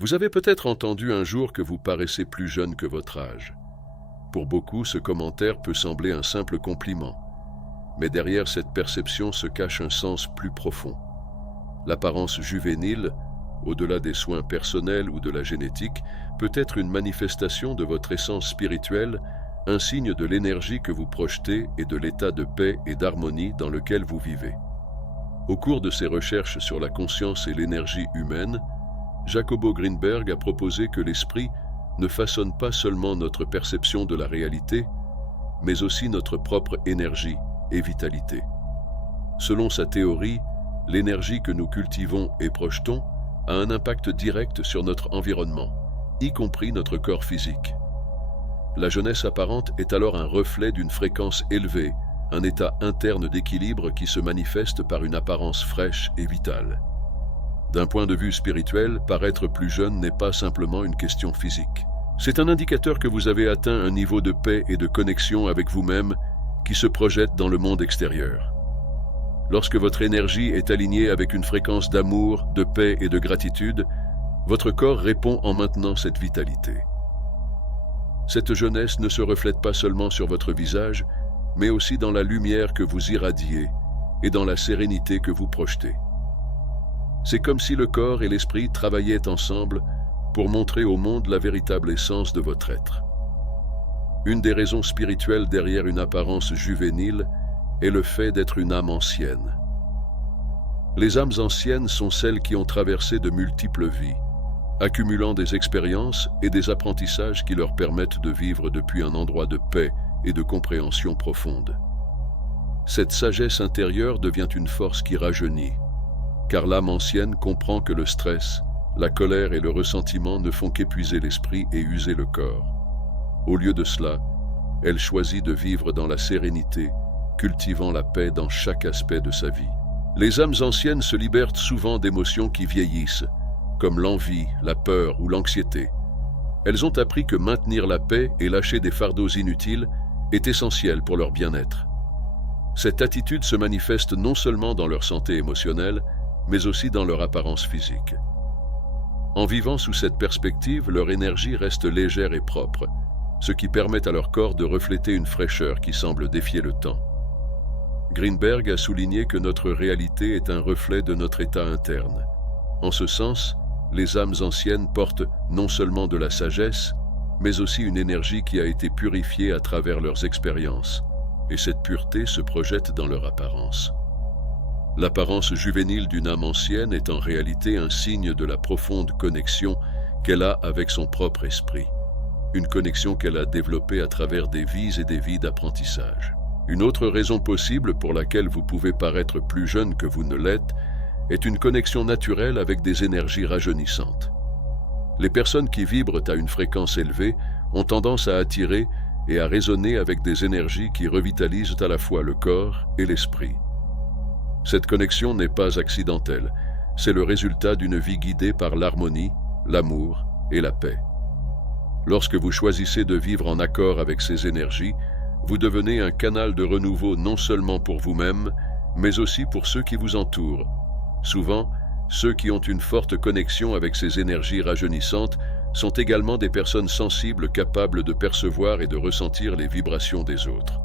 Vous avez peut-être entendu un jour que vous paraissez plus jeune que votre âge. Pour beaucoup, ce commentaire peut sembler un simple compliment, mais derrière cette perception se cache un sens plus profond. L'apparence juvénile, au-delà des soins personnels ou de la génétique, peut être une manifestation de votre essence spirituelle, un signe de l'énergie que vous projetez et de l'état de paix et d'harmonie dans lequel vous vivez. Au cours de ses recherches sur la conscience et l'énergie humaine, Jacobo Greenberg a proposé que l'esprit ne façonne pas seulement notre perception de la réalité, mais aussi notre propre énergie et vitalité. Selon sa théorie, l'énergie que nous cultivons et projetons a un impact direct sur notre environnement, y compris notre corps physique. La jeunesse apparente est alors un reflet d'une fréquence élevée, un état interne d'équilibre qui se manifeste par une apparence fraîche et vitale. D'un point de vue spirituel, paraître plus jeune n'est pas simplement une question physique. C'est un indicateur que vous avez atteint un niveau de paix et de connexion avec vous-même qui se projette dans le monde extérieur. Lorsque votre énergie est alignée avec une fréquence d'amour, de paix et de gratitude, votre corps répond en maintenant cette vitalité. Cette jeunesse ne se reflète pas seulement sur votre visage, mais aussi dans la lumière que vous irradiez et dans la sérénité que vous projetez. C'est comme si le corps et l'esprit travaillaient ensemble pour montrer au monde la véritable essence de votre être. Une des raisons spirituelles derrière une apparence juvénile est le fait d'être une âme ancienne. Les âmes anciennes sont celles qui ont traversé de multiples vies, accumulant des expériences et des apprentissages qui leur permettent de vivre depuis un endroit de paix et de compréhension profonde. Cette sagesse intérieure devient une force qui rajeunit, car l'âme ancienne comprend que le stress, la colère et le ressentiment ne font qu'épuiser l'esprit et user le corps. Au lieu de cela, elle choisit de vivre dans la sérénité, cultivant la paix dans chaque aspect de sa vie. Les âmes anciennes se libèrent souvent d'émotions qui vieillissent, comme l'envie, la peur ou l'anxiété. Elles ont appris que maintenir la paix et lâcher des fardeaux inutiles est essentiel pour leur bien-être. Cette attitude se manifeste non seulement dans leur santé émotionnelle, mais aussi dans leur apparence physique. En vivant sous cette perspective, leur énergie reste légère et propre, ce qui permet à leur corps de refléter une fraîcheur qui semble défier le temps. Greenberg a souligné que notre réalité est un reflet de notre état interne. En ce sens, les âmes anciennes portent non seulement de la sagesse, mais aussi une énergie qui a été purifiée à travers leurs expériences, et cette pureté se projette dans leur apparence. L'apparence juvénile d'une âme ancienne est en réalité un signe de la profonde connexion qu'elle a avec son propre esprit, une connexion qu'elle a développée à travers des vies et des vies d'apprentissage. Une autre raison possible pour laquelle vous pouvez paraître plus jeune que vous ne l'êtes est une connexion naturelle avec des énergies rajeunissantes. Les personnes qui vibrent à une fréquence élevée ont tendance à attirer et à résonner avec des énergies qui revitalisent à la fois le corps et l'esprit. Cette connexion n'est pas accidentelle, c'est le résultat d'une vie guidée par l'harmonie, l'amour et la paix. Lorsque vous choisissez de vivre en accord avec ces énergies, vous devenez un canal de renouveau non seulement pour vous-même, mais aussi pour ceux qui vous entourent. Souvent, ceux qui ont une forte connexion avec ces énergies rajeunissantes sont également des personnes sensibles capables de percevoir et de ressentir les vibrations des autres.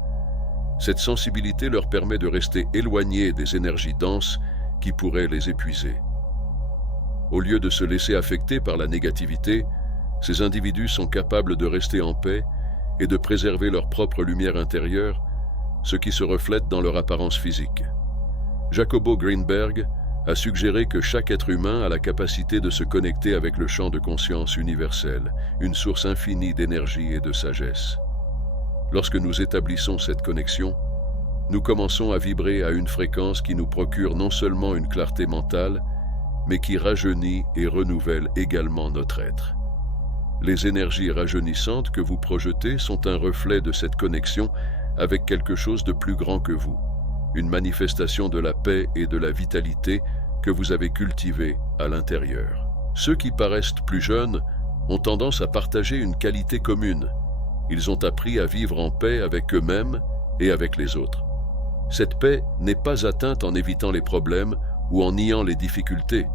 Cette sensibilité leur permet de rester éloignés des énergies denses qui pourraient les épuiser. Au lieu de se laisser affecter par la négativité, ces individus sont capables de rester en paix et de préserver leur propre lumière intérieure, ce qui se reflète dans leur apparence physique. Jacobo Greenberg a suggéré que chaque être humain a la capacité de se connecter avec le champ de conscience universel, une source infinie d'énergie et de sagesse. Lorsque nous établissons cette connexion, nous commençons à vibrer à une fréquence qui nous procure non seulement une clarté mentale, mais qui rajeunit et renouvelle également notre être. Les énergies rajeunissantes que vous projetez sont un reflet de cette connexion avec quelque chose de plus grand que vous, une manifestation de la paix et de la vitalité que vous avez cultivée à l'intérieur. Ceux qui paraissent plus jeunes ont tendance à partager une qualité commune. Ils ont appris à vivre en paix avec eux-mêmes et avec les autres. Cette paix n'est pas atteinte en évitant les problèmes ou en niant les difficultés,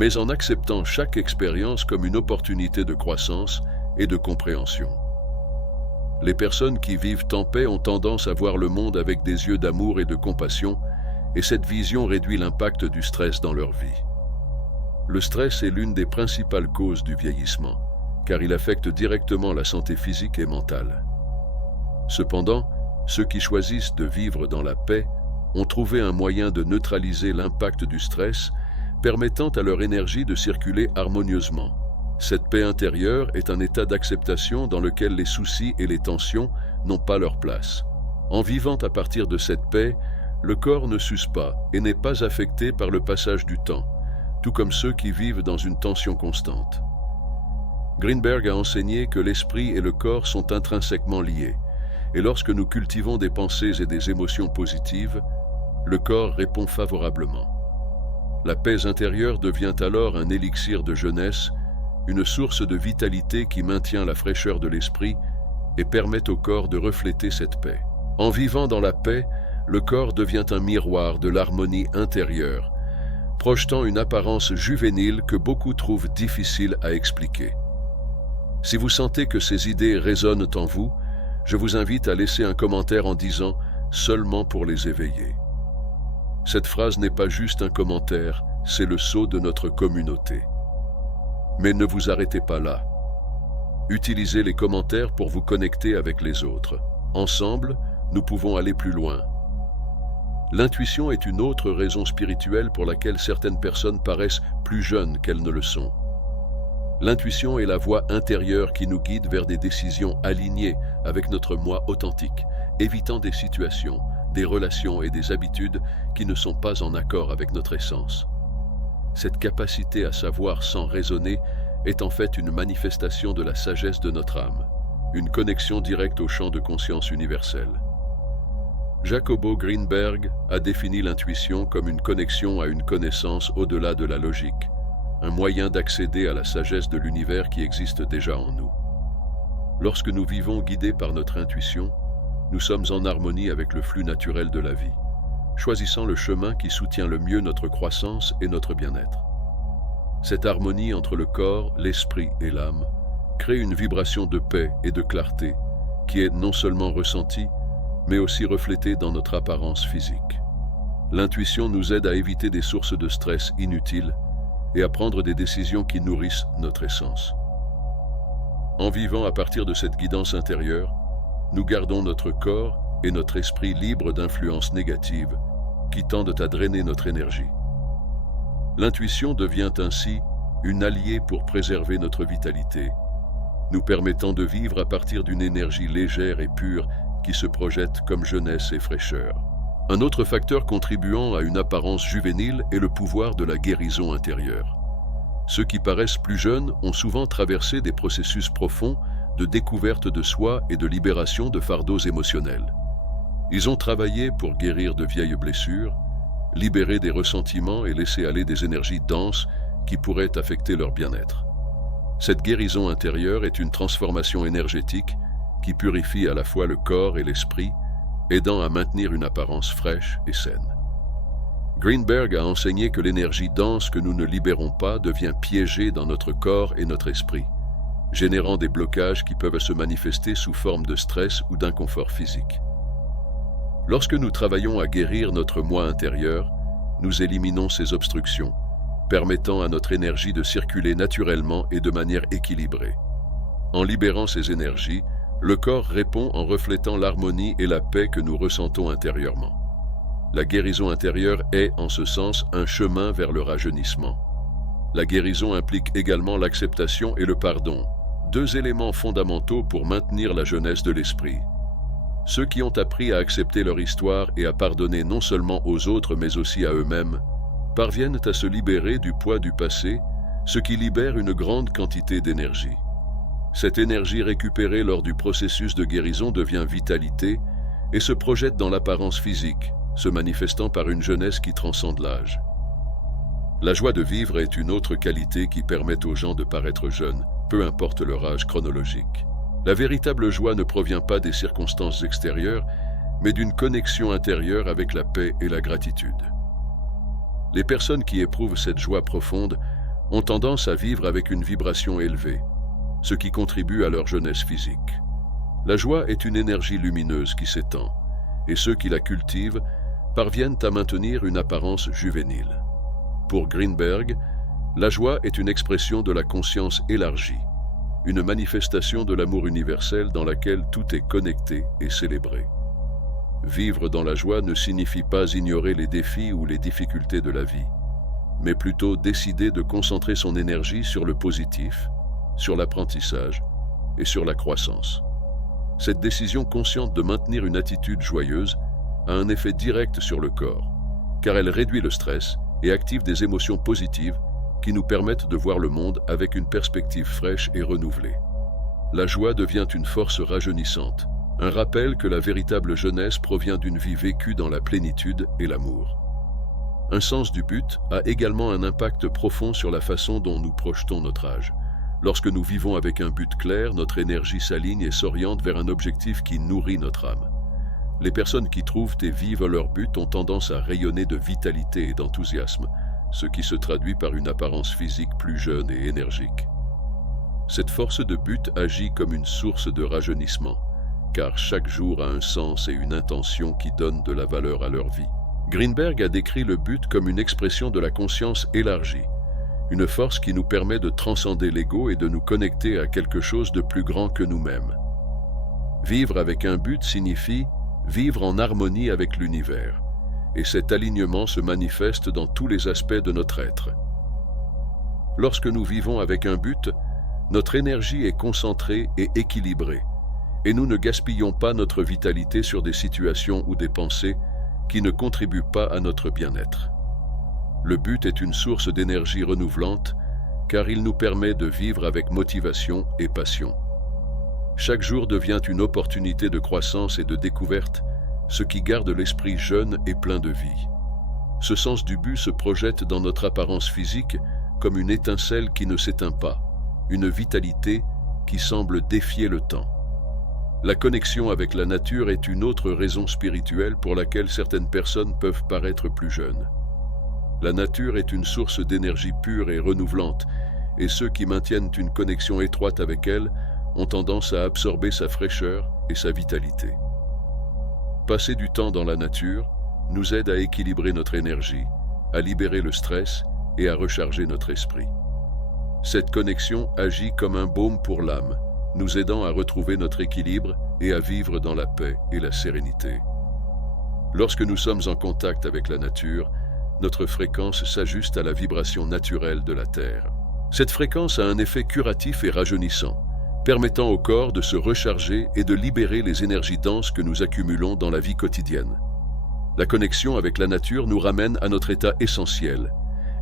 mais en acceptant chaque expérience comme une opportunité de croissance et de compréhension. Les personnes qui vivent en paix ont tendance à voir le monde avec des yeux d'amour et de compassion, et cette vision réduit l'impact du stress dans leur vie. Le stress est l'une des principales causes du vieillissement, car il affecte directement la santé physique et mentale. Cependant, ceux qui choisissent de vivre dans la paix ont trouvé un moyen de neutraliser l'impact du stress, permettant à leur énergie de circuler harmonieusement. Cette paix intérieure est un état d'acceptation dans lequel les soucis et les tensions n'ont pas leur place. En vivant à partir de cette paix, le corps ne s'use pas et n'est pas affecté par le passage du temps, tout comme ceux qui vivent dans une tension constante. Greenberg a enseigné que l'esprit et le corps sont intrinsèquement liés, et lorsque nous cultivons des pensées et des émotions positives, le corps répond favorablement. La paix intérieure devient alors un élixir de jeunesse, une source de vitalité qui maintient la fraîcheur de l'esprit et permet au corps de refléter cette paix. En vivant dans la paix, le corps devient un miroir de l'harmonie intérieure, projetant une apparence juvénile que beaucoup trouvent difficile à expliquer. Si vous sentez que ces idées résonnent en vous, je vous invite à laisser un commentaire en disant « seulement pour les éveiller ». Cette phrase n'est pas juste un commentaire, c'est le sceau de notre communauté. Mais ne vous arrêtez pas là. Utilisez les commentaires pour vous connecter avec les autres. Ensemble, nous pouvons aller plus loin. L'intuition est une autre raison spirituelle pour laquelle certaines personnes paraissent plus jeunes qu'elles ne le sont. L'intuition est la voix intérieure qui nous guide vers des décisions alignées avec notre moi authentique, évitant des situations, des relations et des habitudes qui ne sont pas en accord avec notre essence. Cette capacité à savoir sans raisonner est en fait une manifestation de la sagesse de notre âme, une connexion directe au champ de conscience universel. Jacobo Greenberg a défini l'intuition comme une connexion à une connaissance au-delà de la logique, un moyen d'accéder à la sagesse de l'univers qui existe déjà en nous. Lorsque nous vivons guidés par notre intuition, nous sommes en harmonie avec le flux naturel de la vie, choisissant le chemin qui soutient le mieux notre croissance et notre bien-être. Cette harmonie entre le corps, l'esprit et l'âme crée une vibration de paix et de clarté qui est non seulement ressentie, mais aussi reflétée dans notre apparence physique. L'intuition nous aide à éviter des sources de stress inutiles et à prendre des décisions qui nourrissent notre essence. En vivant à partir de cette guidance intérieure, nous gardons notre corps et notre esprit libres d'influences négatives qui tendent à drainer notre énergie. L'intuition devient ainsi une alliée pour préserver notre vitalité, nous permettant de vivre à partir d'une énergie légère et pure qui se projette comme jeunesse et fraîcheur. Un autre facteur contribuant à une apparence juvénile est le pouvoir de la guérison intérieure. Ceux qui paraissent plus jeunes ont souvent traversé des processus profonds de découverte de soi et de libération de fardeaux émotionnels. Ils ont travaillé pour guérir de vieilles blessures, libérer des ressentiments et laisser aller des énergies denses qui pourraient affecter leur bien-être. Cette guérison intérieure est une transformation énergétique qui purifie à la fois le corps et l'esprit, aidant à maintenir une apparence fraîche et saine. Greenberg a enseigné que l'énergie dense que nous ne libérons pas devient piégée dans notre corps et notre esprit, générant des blocages qui peuvent se manifester sous forme de stress ou d'inconfort physique. Lorsque nous travaillons à guérir notre moi intérieur, nous éliminons ces obstructions, permettant à notre énergie de circuler naturellement et de manière équilibrée. En libérant ces énergies, le corps répond en reflétant l'harmonie et la paix que nous ressentons intérieurement. La guérison intérieure est, en ce sens, un chemin vers le rajeunissement. La guérison implique également l'acceptation et le pardon, deux éléments fondamentaux pour maintenir la jeunesse de l'esprit. Ceux qui ont appris à accepter leur histoire et à pardonner non seulement aux autres mais aussi à eux-mêmes, parviennent à se libérer du poids du passé, ce qui libère une grande quantité d'énergie. Cette énergie récupérée lors du processus de guérison devient vitalité et se projette dans l'apparence physique, se manifestant par une jeunesse qui transcende l'âge. La joie de vivre est une autre qualité qui permet aux gens de paraître jeunes, peu importe leur âge chronologique. La véritable joie ne provient pas des circonstances extérieures, mais d'une connexion intérieure avec la paix et la gratitude. Les personnes qui éprouvent cette joie profonde ont tendance à vivre avec une vibration élevée, ce qui contribue à leur jeunesse physique. La joie est une énergie lumineuse qui s'étend, et ceux qui la cultivent parviennent à maintenir une apparence juvénile. Pour Greenberg, la joie est une expression de la conscience élargie, une manifestation de l'amour universel dans laquelle tout est connecté et célébré. Vivre dans la joie ne signifie pas ignorer les défis ou les difficultés de la vie, mais plutôt décider de concentrer son énergie sur le positif, sur l'apprentissage et sur la croissance. Cette décision consciente de maintenir une attitude joyeuse a un effet direct sur le corps, car elle réduit le stress et active des émotions positives qui nous permettent de voir le monde avec une perspective fraîche et renouvelée. La joie devient une force rajeunissante, un rappel que la véritable jeunesse provient d'une vie vécue dans la plénitude et l'amour. Un sens du but a également un impact profond sur la façon dont nous projetons notre âge. Lorsque nous vivons avec un but clair, notre énergie s'aligne et s'oriente vers un objectif qui nourrit notre âme. Les personnes qui trouvent et vivent leur but ont tendance à rayonner de vitalité et d'enthousiasme, ce qui se traduit par une apparence physique plus jeune et énergique. Cette force de but agit comme une source de rajeunissement, car chaque jour a un sens et une intention qui donnent de la valeur à leur vie. Greenberg a décrit le but comme une expression de la conscience élargie, une force qui nous permet de transcender l'ego et de nous connecter à quelque chose de plus grand que nous-mêmes. Vivre avec un but signifie vivre en harmonie avec l'univers, et cet alignement se manifeste dans tous les aspects de notre être. Lorsque nous vivons avec un but, notre énergie est concentrée et équilibrée, et nous ne gaspillons pas notre vitalité sur des situations ou des pensées qui ne contribuent pas à notre bien-être. Le but est une source d'énergie renouvelante, car il nous permet de vivre avec motivation et passion. Chaque jour devient une opportunité de croissance et de découverte, ce qui garde l'esprit jeune et plein de vie. Ce sens du but se projette dans notre apparence physique comme une étincelle qui ne s'éteint pas, une vitalité qui semble défier le temps. La connexion avec la nature est une autre raison spirituelle pour laquelle certaines personnes peuvent paraître plus jeunes. La nature est une source d'énergie pure et renouvelante, et ceux qui maintiennent une connexion étroite avec elle ont tendance à absorber sa fraîcheur et sa vitalité. Passer du temps dans la nature nous aide à équilibrer notre énergie, à libérer le stress et à recharger notre esprit. Cette connexion agit comme un baume pour l'âme, nous aidant à retrouver notre équilibre et à vivre dans la paix et la sérénité. Lorsque nous sommes en contact avec la nature, notre fréquence s'ajuste à la vibration naturelle de la Terre. Cette fréquence a un effet curatif et rajeunissant, permettant au corps de se recharger et de libérer les énergies denses que nous accumulons dans la vie quotidienne. La connexion avec la nature nous ramène à notre état essentiel,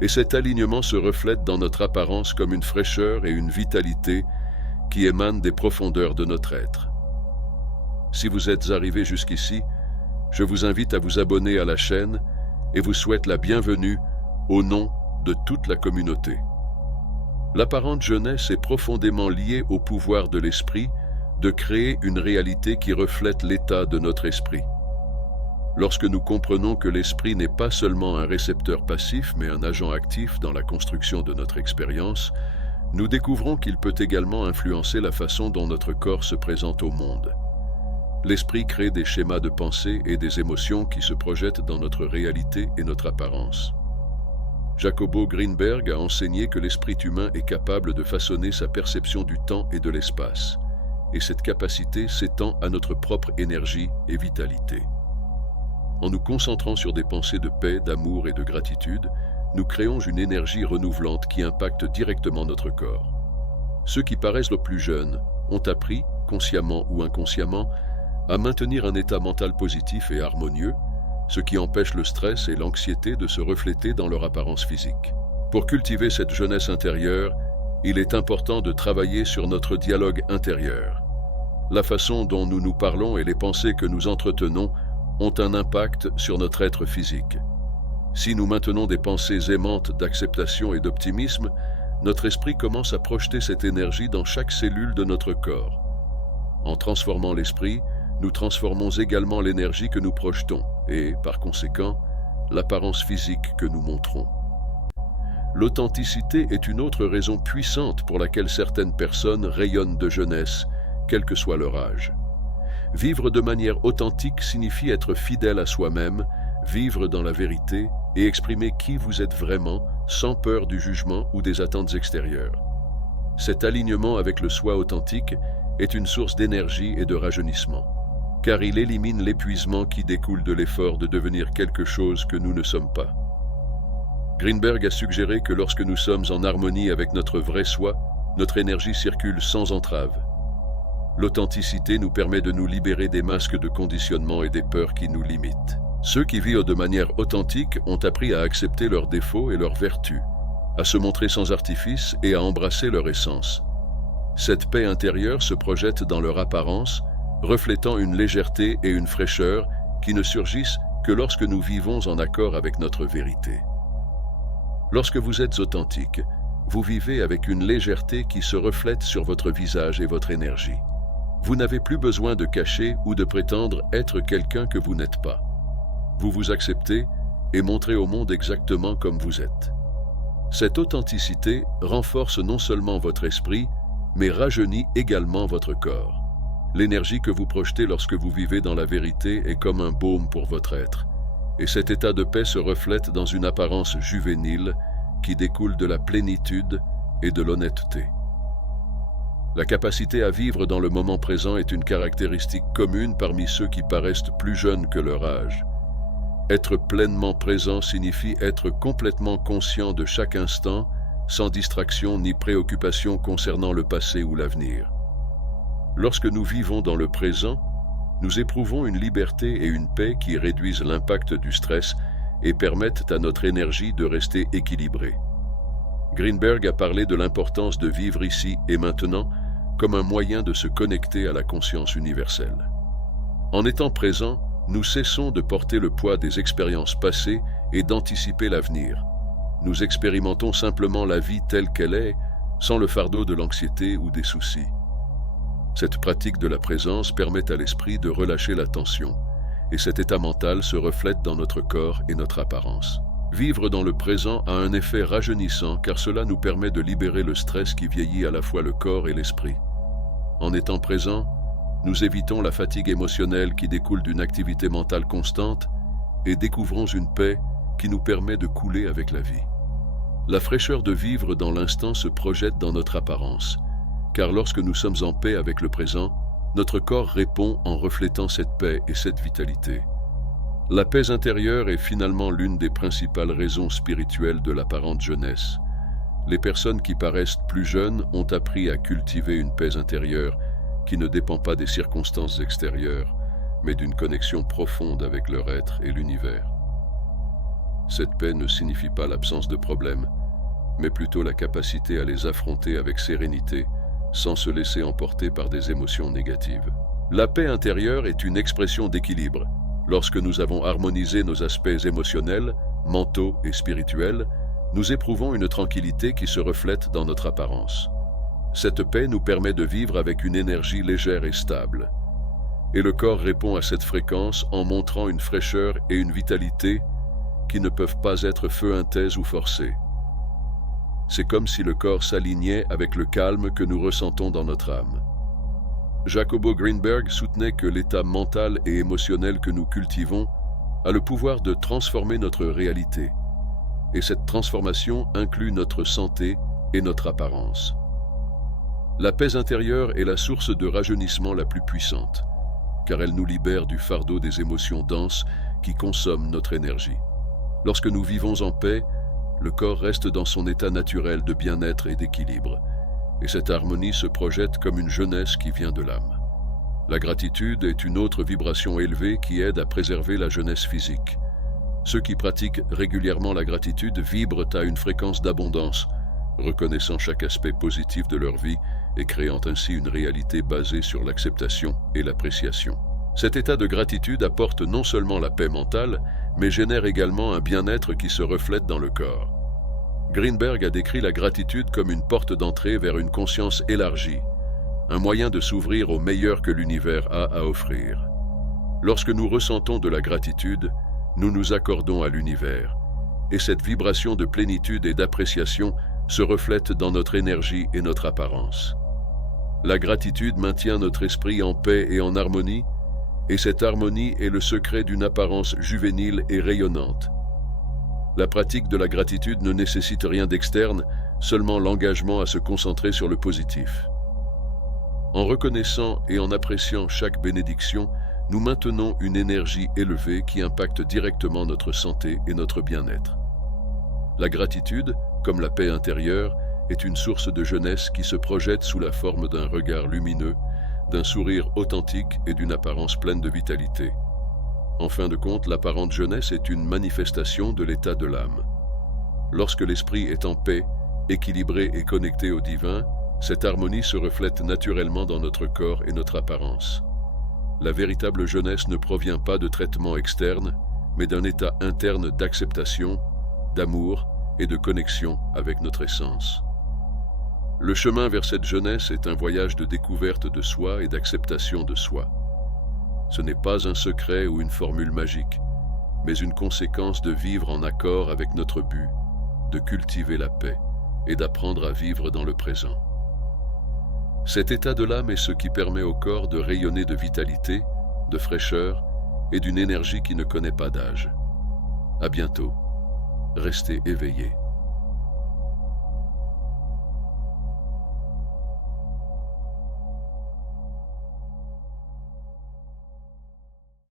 et cet alignement se reflète dans notre apparence comme une fraîcheur et une vitalité qui émanent des profondeurs de notre être. Si vous êtes arrivé jusqu'ici, je vous invite à vous abonner à la chaîne et vous souhaite la bienvenue au nom de toute la communauté. L'apparente jeunesse est profondément liée au pouvoir de l'esprit de créer une réalité qui reflète l'état de notre esprit. Lorsque nous comprenons que l'esprit n'est pas seulement un récepteur passif, mais un agent actif dans la construction de notre expérience, nous découvrons qu'il peut également influencer la façon dont notre corps se présente au monde. L'esprit crée des schémas de pensée et des émotions qui se projettent dans notre réalité et notre apparence. Jacobo Greenberg a enseigné que l'esprit humain est capable de façonner sa perception du temps et de l'espace, et cette capacité s'étend à notre propre énergie et vitalité. En nous concentrant sur des pensées de paix, d'amour et de gratitude, nous créons une énergie renouvelante qui impacte directement notre corps. Ceux qui paraissent le plus jeunes ont appris, consciemment ou inconsciemment, à maintenir un état mental positif et harmonieux, ce qui empêche le stress et l'anxiété de se refléter dans leur apparence physique. Pour cultiver cette jeunesse intérieure, il est important de travailler sur notre dialogue intérieur. La façon dont nous nous parlons et les pensées que nous entretenons ont un impact sur notre être physique. Si nous maintenons des pensées aimantes d'acceptation et d'optimisme, notre esprit commence à projeter cette énergie dans chaque cellule de notre corps. En transformant l'esprit, nous transformons également l'énergie que nous projetons et, par conséquent, l'apparence physique que nous montrons. L'authenticité est une autre raison puissante pour laquelle certaines personnes rayonnent de jeunesse, quel que soit leur âge. Vivre de manière authentique signifie être fidèle à soi-même, vivre dans la vérité et exprimer qui vous êtes vraiment sans peur du jugement ou des attentes extérieures. Cet alignement avec le soi authentique est une source d'énergie et de rajeunissement, car il élimine l'épuisement qui découle de l'effort de devenir quelque chose que nous ne sommes pas. Greenberg a suggéré que lorsque nous sommes en harmonie avec notre vrai soi, notre énergie circule sans entrave. L'authenticité nous permet de nous libérer des masques de conditionnement et des peurs qui nous limitent. Ceux qui vivent de manière authentique ont appris à accepter leurs défauts et leurs vertus, à se montrer sans artifice et à embrasser leur essence. Cette paix intérieure se projette dans leur apparence, reflétant une légèreté et une fraîcheur qui ne surgissent que lorsque nous vivons en accord avec notre vérité. Lorsque vous êtes authentique, vous vivez avec une légèreté qui se reflète sur votre visage et votre énergie. Vous n'avez plus besoin de cacher ou de prétendre être quelqu'un que vous n'êtes pas. Vous vous acceptez et montrez au monde exactement comme vous êtes. Cette authenticité renforce non seulement votre esprit, mais rajeunit également votre corps. L'énergie que vous projetez lorsque vous vivez dans la vérité est comme un baume pour votre être. Et cet état de paix se reflète dans une apparence juvénile qui découle de la plénitude et de l'honnêteté. La capacité à vivre dans le moment présent est une caractéristique commune parmi ceux qui paraissent plus jeunes que leur âge. Être pleinement présent signifie être complètement conscient de chaque instant, sans distraction ni préoccupation concernant le passé ou l'avenir. Lorsque nous vivons dans le présent, nous éprouvons une liberté et une paix qui réduisent l'impact du stress et permettent à notre énergie de rester équilibrée. Greenberg a parlé de l'importance de vivre ici et maintenant comme un moyen de se connecter à la conscience universelle. En étant présent, nous cessons de porter le poids des expériences passées et d'anticiper l'avenir. Nous expérimentons simplement la vie telle qu'elle est, sans le fardeau de l'anxiété ou des soucis. Cette pratique de la présence permet à l'esprit de relâcher la tension, et cet état mental se reflète dans notre corps et notre apparence. Vivre dans le présent a un effet rajeunissant car cela nous permet de libérer le stress qui vieillit à la fois le corps et l'esprit. En étant présent, nous évitons la fatigue émotionnelle qui découle d'une activité mentale constante et découvrons une paix qui nous permet de couler avec la vie. La fraîcheur de vivre dans l'instant se projette dans notre apparence, car lorsque nous sommes en paix avec le présent, notre corps répond en reflétant cette paix et cette vitalité. La paix intérieure est finalement l'une des principales raisons spirituelles de l'apparente jeunesse. Les personnes qui paraissent plus jeunes ont appris à cultiver une paix intérieure qui ne dépend pas des circonstances extérieures, mais d'une connexion profonde avec leur être et l'univers. Cette paix ne signifie pas l'absence de problèmes, mais plutôt la capacité à les affronter avec sérénité, sans se laisser emporter par des émotions négatives. La paix intérieure est une expression d'équilibre. Lorsque nous avons harmonisé nos aspects émotionnels, mentaux et spirituels, nous éprouvons une tranquillité qui se reflète dans notre apparence. Cette paix nous permet de vivre avec une énergie légère et stable. Et le corps répond à cette fréquence en montrant une fraîcheur et une vitalité qui ne peuvent pas être feuintées ou forcées. C'est comme si le corps s'alignait avec le calme que nous ressentons dans notre âme. Jacobo Greenberg soutenait que l'état mental et émotionnel que nous cultivons a le pouvoir de transformer notre réalité, et cette transformation inclut notre santé et notre apparence. La paix intérieure est la source de rajeunissement la plus puissante, car elle nous libère du fardeau des émotions denses qui consomment notre énergie. Lorsque nous vivons en paix, le corps reste dans son état naturel de bien-être et d'équilibre, et cette harmonie se projette comme une jeunesse qui vient de l'âme. La gratitude est une autre vibration élevée qui aide à préserver la jeunesse physique. Ceux qui pratiquent régulièrement la gratitude vibrent à une fréquence d'abondance, reconnaissant chaque aspect positif de leur vie et créant ainsi une réalité basée sur l'acceptation et l'appréciation. Cet état de gratitude apporte non seulement la paix mentale, mais génère également un bien-être qui se reflète dans le corps. Greenberg a décrit la gratitude comme une porte d'entrée vers une conscience élargie, un moyen de s'ouvrir au meilleur que l'univers a à offrir. Lorsque nous ressentons de la gratitude, nous nous accordons à l'univers, et cette vibration de plénitude et d'appréciation se reflète dans notre énergie et notre apparence. La gratitude maintient notre esprit en paix et en harmonie, et cette harmonie est le secret d'une apparence juvénile et rayonnante. La pratique de la gratitude ne nécessite rien d'externe, seulement l'engagement à se concentrer sur le positif. En reconnaissant et en appréciant chaque bénédiction, nous maintenons une énergie élevée qui impacte directement notre santé et notre bien-être. La gratitude, comme la paix intérieure, est une source de jeunesse qui se projette sous la forme d'un regard lumineux, d'un sourire authentique et d'une apparence pleine de vitalité. En fin de compte, l'apparente jeunesse est une manifestation de l'état de l'âme. Lorsque l'esprit est en paix, équilibré et connecté au divin, cette harmonie se reflète naturellement dans notre corps et notre apparence. La véritable jeunesse ne provient pas de traitements externes, mais d'un état interne d'acceptation, d'amour et de connexion avec notre essence. Le chemin vers cette jeunesse est un voyage de découverte de soi et d'acceptation de soi. Ce n'est pas un secret ou une formule magique, mais une conséquence de vivre en accord avec notre but, de cultiver la paix et d'apprendre à vivre dans le présent. Cet état de l'âme est ce qui permet au corps de rayonner de vitalité, de fraîcheur et d'une énergie qui ne connaît pas d'âge. À bientôt. Restez éveillés.